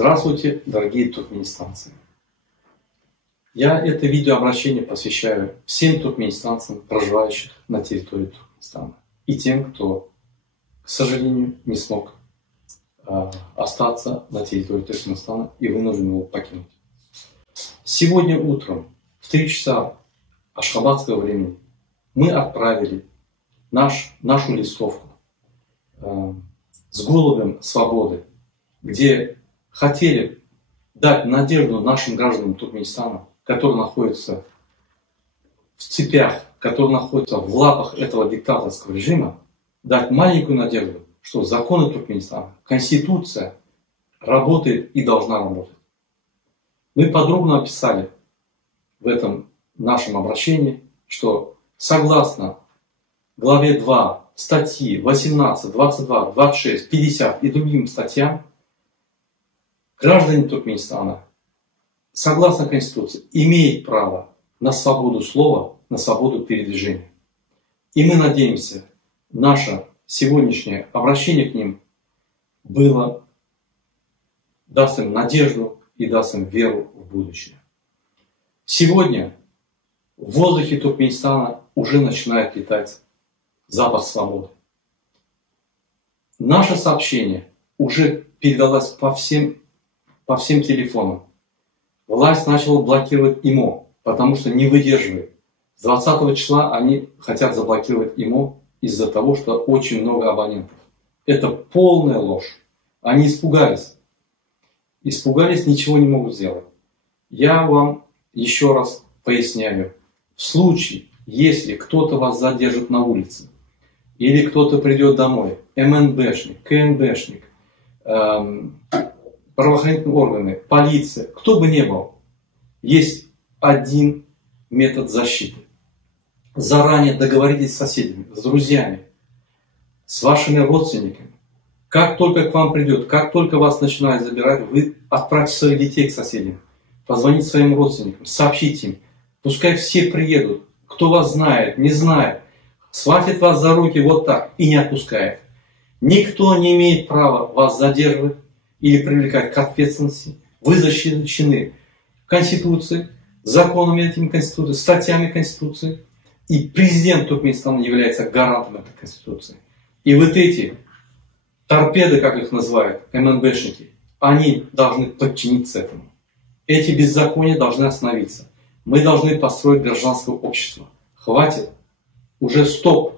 Здравствуйте, дорогие туркменистанцы! Я это видеообращение посвящаю всем туркменистанцам, проживающим на территории Туркменистана, и тем, кто, к сожалению, не смог остаться на территории Туркменистана и вынужден его покинуть. Сегодня утром в 3 часа ашхабадского времени мы отправили нашу листовку с голубем свободы, где хотели дать надежду нашим гражданам Туркменистана, которые находятся в цепях, которые находятся в лапах этого диктаторского режима, дать маленькую надежду, что законы Туркменистана, Конституция работает и должна работать. Мы подробно описали в этом нашем обращении, что согласно главе 2 статьи 18, 22, 26, 50 и другим статьям, граждане Туркменистана, согласно Конституции, имеют право на свободу слова, на свободу передвижения. И мы надеемся, наше сегодняшнее обращение к ним даст им надежду и даст им веру в будущее. Сегодня в воздухе Туркменистана уже начинает летать запах свободы. Наше сообщение уже передалось по всем телефонам. Власть начала блокировать ИМО, потому что не выдерживает. С 20 числа они хотят заблокировать ИМО из-за того, что очень много абонентов. Это полная ложь. Они испугались. Испугались, ничего не могут сделать. Я вам еще раз поясняю. В случае, если кто-то вас задержит на улице, или кто-то придет домой, МНБшник, КНБшник, правоохранительные органы, полиция, кто бы ни был, есть один метод защиты. Заранее договоритесь с соседями, с друзьями, с вашими родственниками. Как только к вам придет, как только вас начинают забирать, вы отправьте своих детей к соседям, позвоните своим родственникам, сообщите им. Пускай все приедут, кто вас знает, не знает, схватит вас за руки вот так и не отпускает. Никто не имеет права вас задерживать или привлекать к ответственности. Вы защищены Конституцией, законами этими Конституции, статьями Конституции. И президент Туркменистана является гарантом этой Конституции. И вот эти торпеды, как их называют, МНБшники, они должны подчиниться этому. Эти беззакония должны остановиться. Мы должны построить гражданское общество. Хватит. Уже стоп.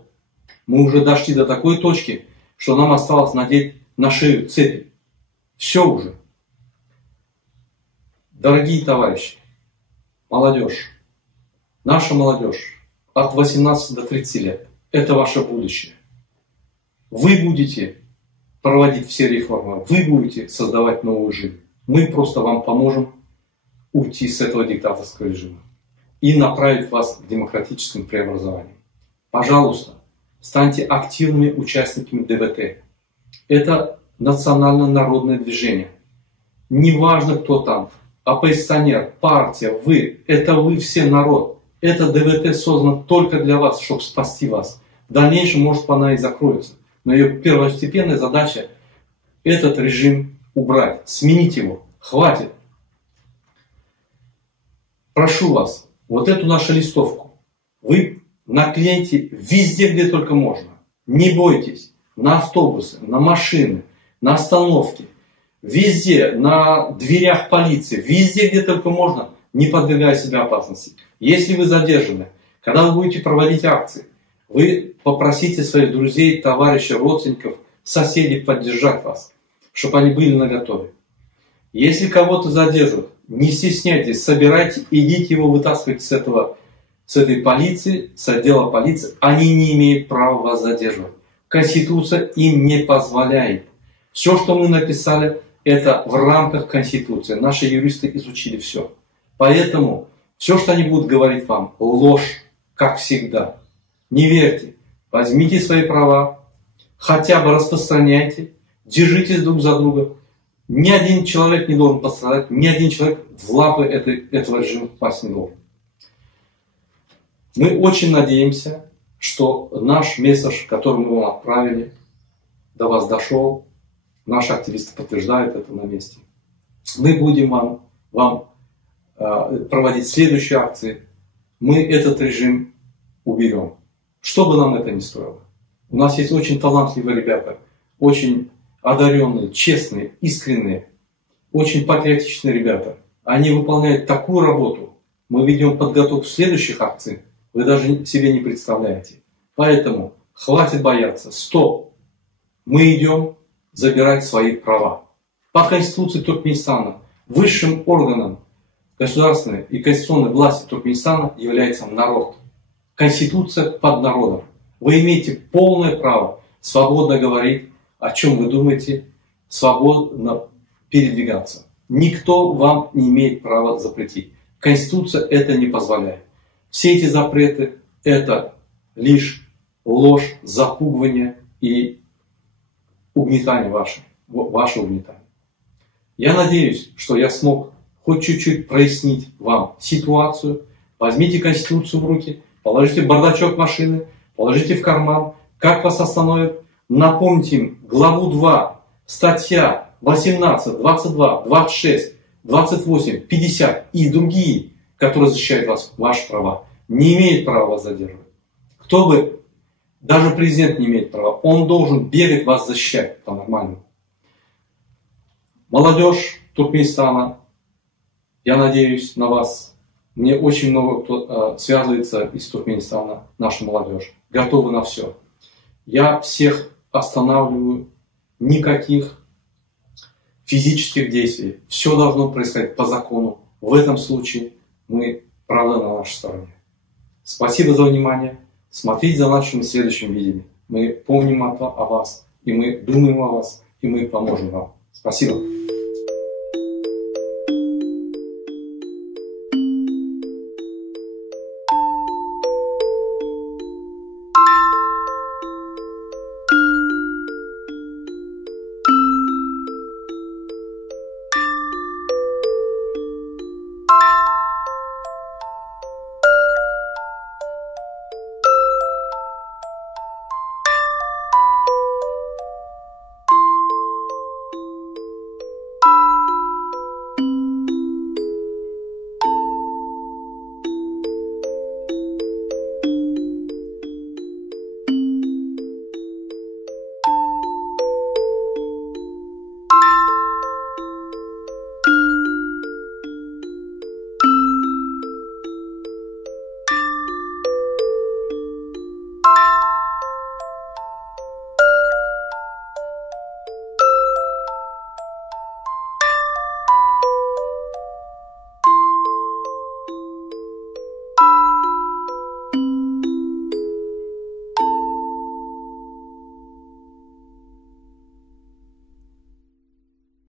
Мы уже дошли до такой точки, что нам осталось надеть на шею цепи. Все уже. Дорогие товарищи, молодежь, наша молодежь от 18 до 30 лет, это ваше будущее. Вы будете проводить все реформы, вы будете создавать новую жизнь. Мы просто вам поможем уйти с этого диктаторского режима и направить вас к демократическим преобразованиям. Пожалуйста, станьте активными участниками ДВТ. Это национально-народное движение. Неважно, кто там, оппозиционер, партия, вы, это вы все народ. Это ДВТ создано только для вас, чтобы спасти вас. В дальнейшем, может, она и закроется. Но ее первостепенная задача – этот режим убрать, сменить его. Хватит. Прошу вас, вот эту нашу листовку вы наклейте везде, где только можно. Не бойтесь. На автобусы, на машины, на остановке, везде, на дверях полиции, везде, где только можно, не подвергая себя опасности. Если вы задержаны, когда вы будете проводить акции, вы попросите своих друзей, товарищей, родственников, соседей поддержать вас, чтобы они были наготове. Если кого-то задержат, не стесняйтесь, собирайте, идите его вытаскивать с этой полиции, с отдела полиции. Они не имеют права вас задерживать. Конституция им не позволяет. Все, что мы написали, это в рамках Конституции. Наши юристы изучили все. Поэтому все, что они будут говорить вам, ложь, как всегда. Не верьте. Возьмите свои права, хотя бы распространяйте, держитесь друг за друга. Ни один человек не должен пострадать, ни один человек в лапы этого режима попасть не должен. Мы очень надеемся, что наш месседж, который мы вам отправили, до вас дошел. Наши активисты подтверждают это на месте. мы будем вам проводить следующие акции. Мы этот режим уберем. Что бы нам это ни стоило. У нас есть очень талантливые ребята, очень одаренные, честные, искренние, очень патриотичные ребята. Они выполняют такую работу. Мы ведем подготовку следующих акций. Вы даже себе не представляете. Поэтому хватит бояться. Стоп. Мы идем забирать свои права. По Конституции Туркменистана высшим органом государственной и конституционной власти Туркменистана является народ. Конституция под народом. Вы имеете полное право свободно говорить, о чем вы думаете, свободно передвигаться. Никто вам не имеет права запретить. Конституция это не позволяет. Все эти запреты это лишь ложь, запугивание и угнетание ваше угнетание. Я надеюсь, что я смог хоть чуть-чуть прояснить вам ситуацию. Возьмите Конституцию в руки, положите в бардачок машины, положите в карман. Как вас остановят? Напомните им главу 2, статья 18, 22, 26, 28, 50 и другие, которые защищают ваши права, не имеют права вас задерживать. Кто бы, даже президент не имеет права, он должен бегать вас защищать по-нормальному. Молодежь Туркменистана, я надеюсь на вас. Мне очень много кто связывается из Туркменистана, наша молодежь, готовы на все. Я всех останавливаю, никаких физических действий. Все должно происходить по закону. В этом случае мы, правда, на нашей стороне. Спасибо за внимание. Смотрите за нашими следующими видео. Мы помним о вас, и мы думаем о вас, и мы поможем вам. Спасибо.